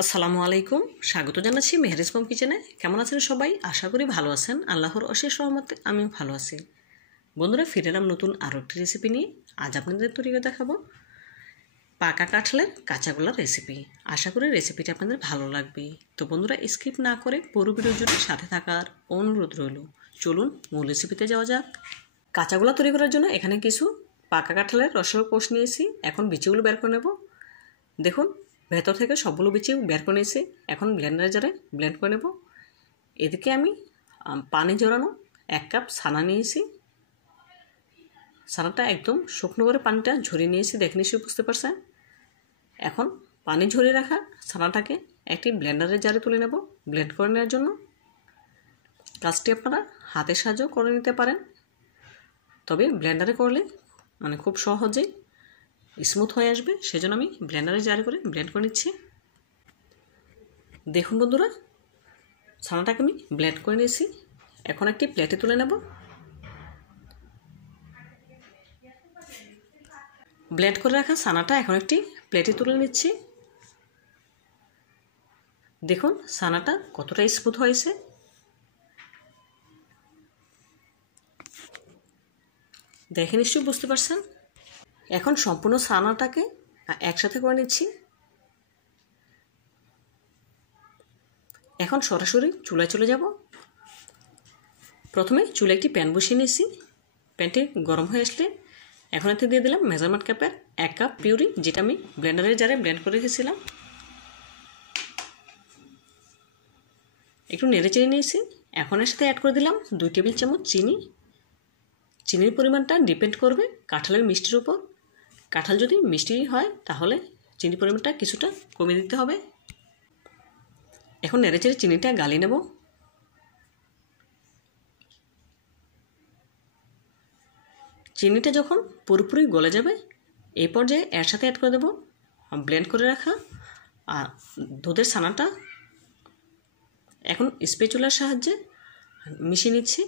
আসসালামু আলাইকুম, স্বাগত জানাচ্ছি মেহরিজ মম কিচেনে। কেমন আছেন সবাই? আশা করি ভালো আছেন। আল্লাহর অশেষ রহমতে আমিও ভালো আছি। বন্ধুরা, ফিরে এলাম নতুন আরও একটি রেসিপি নিয়ে। আজ আপনাদের তৈরি করে দেখাবো পাকা কাঁঠালের কাঁচাগোল্লা রেসিপি। আশা করি রেসিপিটা আপনাদের ভালো লাগবে। তো বন্ধুরা, স্কিপ না করে পুরো ভিডিও জুড়ে সাথে থাকার অনুরোধ রইল। চলুন মূল রেসিপিতে যাওয়া যাক। কাঁচাগোল্লা তৈরি করার জন্য এখানে কিছু পাকা কাঁঠালের রসের কোষ নিয়েছি। এখন বিচিগুলো বের করে নেব। দেখুন, ভেতর থেকে সবগুলো বিচি বের করে নিয়েছি। এখন ব্লেন্ডারে জারে ব্লেন্ড করে নেব। এদিকে আমি পানি জড়ানো 1 কাপ ছানা নিয়েছি। ছানাটা একদম শুকনো করে পানিটা ঝরিয়ে নিয়েছি, দেখে নিশ্চয়ই বুঝতে পারছেন। এখন পানি ঝরিয়ে রাখা ছানাটাকে একটি ব্লেন্ডারের জারে তুলে নেব ব্লেন্ড করে নেওয়ার জন্য। কাজটি আপনারা হাতের সাহায্যেও করে নিতে পারেন, তবে ব্লেন্ডারে করলে খুব সহজেই স্মুথ হয়ে আসবে, সেজন্য আমি ব্লেন্ডারে জারে করে ব্লেন্ড করে নিচ্ছি। দেখুন বন্ধুরা, ছানাটাকে আমি ব্লেন্ড করে নিয়েছি। এখন একটি প্লেটে তুলে নেব। ব্লেন্ড করে রাখা ছানাটা এখন একটি প্লেটে তুলে নিচ্ছি। দেখুন ছানাটা কতটা স্মুথ হয়েছে। দেখে নিশ্চয়ই বুঝতে পারছেন। এখন সম্পূর্ণ ছানাটাকে একসাথে করে নিচ্ছি। এখন সরাসরি চুলায় চলে যাব। প্রথমে চুলায় একটি প্যান বসিয়ে নিয়েছি। প্যানটি গরম হয়ে আসলে এখন এতে দিয়ে দিলাম মেজারমেন্ট কাপের 1 কাপ পিউরি, যেটা আমি ব্লেন্ডারের জারে ব্লেন্ড করে রেখেছিলাম। একটু নেড়ে চেড়ে নিয়েছি। এখন এর সাথে অ্যাড করে দিলাম 2 টেবিল চামচ চিনি। চিনির পরিমাণটা ডিপেন্ড করবে কাঁঠালের মিষ্টির উপর। কাঁঠাল যদি মিষ্টি হয় তাহলে চিনির পরিমাণটা কিছুটা কমিয়ে দিতে হবে। এখন নেড়ে চেড়ে চিনিটা গালিয়ে নেব। চিনিটা যখন পুরোপুরি গলে যাবে, এই পর্যায়ে এর সাথে অ্যাড করে দেব ব্লেন্ড করে রাখা আর দুধের ছানাটা। এখন স্প্যাচুলার সাহায্যে মিশিয়ে নিচ্ছি।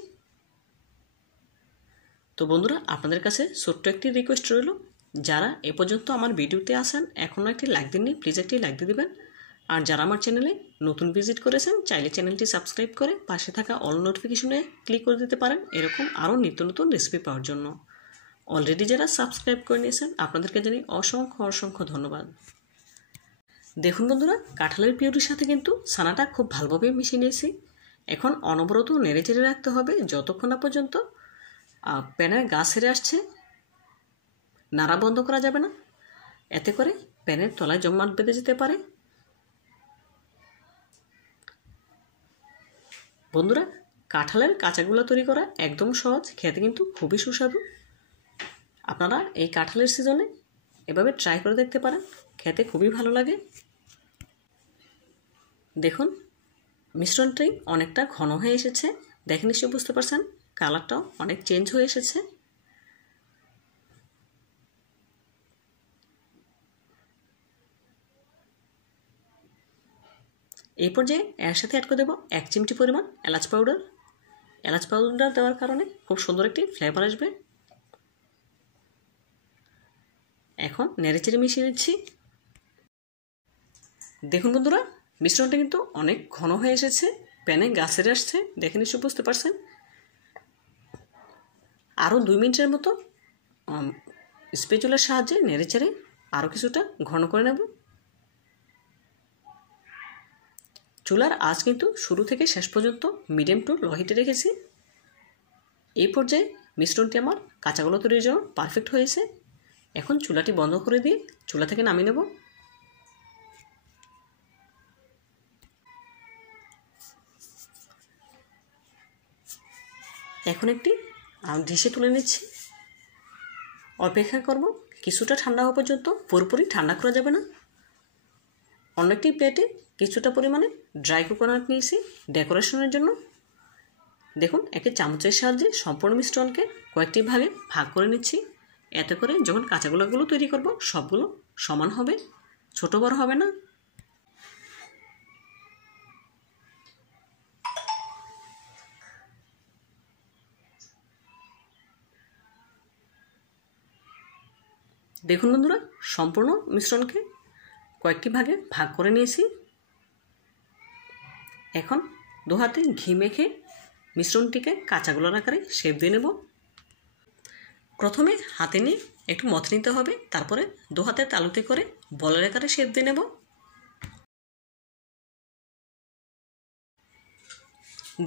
তো বন্ধুরা, আপনাদের কাছে ছোট্ট একটি রিকোয়েস্ট রইল, যারা এ পর্যন্ত আমার ভিডিওতে আসেন এখনও একটি লাইক দেননি, প্লিজ একটি লাইক দিয়ে দেবেন। আর যারা আমার চ্যানেলে নতুন ভিজিট করেছেন, চাইলে চ্যানেলটি সাবস্ক্রাইব করে পাশে থাকা অল নোটিফিকেশনে ক্লিক করে দিতে পারেন, এরকম আরও নিত্য নতুন রেসিপি পাওয়ার জন্য। অলরেডি যারা সাবস্ক্রাইব করে নিয়েছেন আপনাদেরকে জানি অসংখ্য অসংখ্য ধন্যবাদ। দেখুন বন্ধুরা, কাঁঠালের পিউরির সাথে কিন্তু ছানাটা খুব ভালোভাবে মিশিয়ে নিয়েছি। এখন অনবরত নেড়ে চেড়ে রাখতে হবে যতক্ষণ না পর্যন্ত প্যানের গা ছেড়ে আসছে। নাড়া বন্ধ করা যাবে না, এতে করে প্যানের তলায় জমাট বেঁধে যেতে পারে। বন্ধুরা, কাঁঠালের কাঁচাগোল্লা তৈরি করা একদম সহজ, খেতে কিন্তু খুবই সুস্বাদু। আপনারা এই কাঁঠালের সিজনে এভাবে ট্রাই করে দেখতে পারেন, খেতে খুবই ভালো লাগে। দেখুন মিশ্রণটাই অনেকটা ঘন হয়ে এসেছে, দেখে নিশ্চয়ই বুঝতে পারছেন। কালারটাও অনেক চেঞ্জ হয়ে এসেছে। এই পর্যায়ে এর সাথে অ্যাড করে দেবো 1 চিমটি পরিমাণ এলাচ পাউডার। এলাচ পাউডার দেওয়ার কারণে খুব সুন্দর একটি ফ্লেভার আসবে। এখন নেড়েচেড়ে মিশিয়ে নিচ্ছি। দেখুন বন্ধুরা, মিশ্রণটা কিন্তু অনেক ঘন হয়ে এসেছে, প্যানে গা ছেড়ে আসছে, দেখে নিশ্চয়ই বুঝতে পারছেন। আরও 2 মিনিটের মতো স্প্যাচুলার সাহায্যে নেড়েচেড়ে আরও কিছুটা ঘন করে নেব। চুলার আঁচ কিন্তু শুরু থেকে শেষ পর্যন্ত মিডিয়াম টু লো হিটে রেখেছি। এই পর্যায়ে মিশ্রণটি আমার কাঁচাগোল্লা তৈরির জন্য পারফেক্ট হয়েছে। এখন চুলাটি বন্ধ করে দিয়ে চুলা থেকে নামিয়ে নেব। এখন একটি ডিশে তুলে নিচ্ছি। অপেক্ষা করব কিছুটা ঠান্ডা হওয়া পর্যন্ত, পুরোপুরি ঠান্ডা করা যাবে না। অন্য একটি প্লেটে কিছুটা পরিমাণে ড্রাই কোকোনাট নিয়েছি ডেকোরেশনের জন্য। দেখুন, একটি চামচের সাহায্যে সম্পূর্ণ মিশ্রণকে কয়েকটি ভাগে ভাগ করে নিচ্ছি। এতে করে যখন কাঁচাগোল্লাগুলো তৈরি করব সবগুলো সমান হবে, ছোট বড় হবে না। দেখুন বন্ধুরা, সম্পূর্ণ মিশ্রণকে কয়েকটি ভাগে ভাগ করে নিয়েছি। এখন দু হাতে ঘি মেখে মিশ্রণটিকে কাঁচা গোলার আকারে শেপ দিয়ে নেব। প্রথমে হাতে নিয়ে একটু মথে নিতে হবে, তারপরে দু হাতে তালুতে করে বলের আকারে শেপ দিয়ে নেব।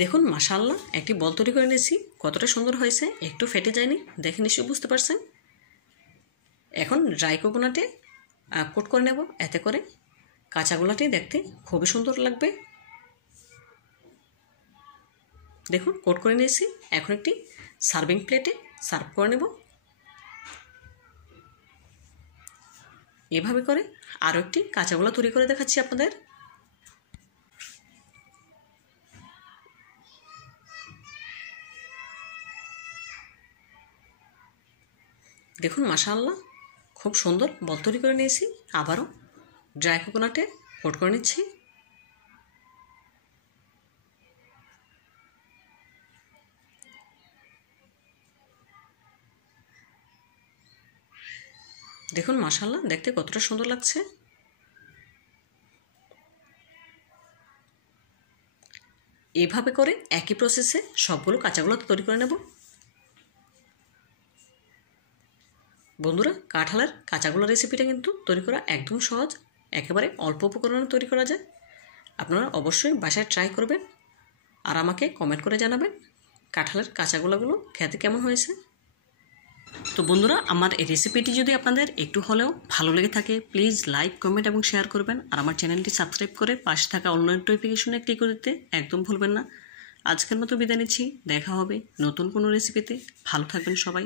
দেখুন মাশাআল্লাহ একটি বল তৈরি করে নিয়েছি, কতটা সুন্দর হয়েছে, একটু ফেটে যায়নি, দেখে নিশ্চয়ই বুঝতে পারছেন। এখন ড্রাই কোকোনাটে কোট করে নেব, এতে করে কাঁচা গোলাটি দেখতে খুবই সুন্দর লাগবে। দেখুন কোট করে নিয়েছি, এখন একটি সার্ভিং প্লেটে সার্ভ করে নেব। এভাবে করে আরও একটি কাঁচা গোলা তৈরি করে দেখাচ্ছি আপনাদের। দেখুন মাশাআল্লাহ খুব সুন্দর বল তৈরি করে নিয়েছি। আবারও ড্রাই কোকোনাটে কোট করে নিচ্ছি। দেখুন মাশাআল্লাহ দেখতে কতটা সুন্দর লাগছে। এইভাবে করে একই প্রসেসে সবগুলো কাঁচাগুলো তৈরি করে নেব। বন্ধুরা, কাঁঠালের কাঁচাগোলা রেসিপিটা কিন্তু তৈরি করা একদম সহজ, একেবারে অল্প উপকরণে তৈরি করা যায়। আপনারা অবশ্যই বাসায় ট্রাই করবেন আর আমাকে কমেন্ট করে জানাবেন কাঁঠালের কাঁচাগোলাগুলো খেতে কেমন হয়েছে। তো বন্ধুরা, আমার এই রেসিপিটি যদি আপনাদের একটু হলেও ভালো লেগে থাকে প্লিজ লাইক, কমেন্ট এবং শেয়ার করবেন। আর আমার চ্যানেলটি সাবস্ক্রাইব করে পাশে থাকা অন্য নোটিফিকেশনে ক্লিক করে দিতে একদম ভুলবেন না। আজকের মতো বিদায় নিচ্ছি, দেখা হবে নতুন কোনো রেসিপিতে। ভালো থাকবেন সবাই।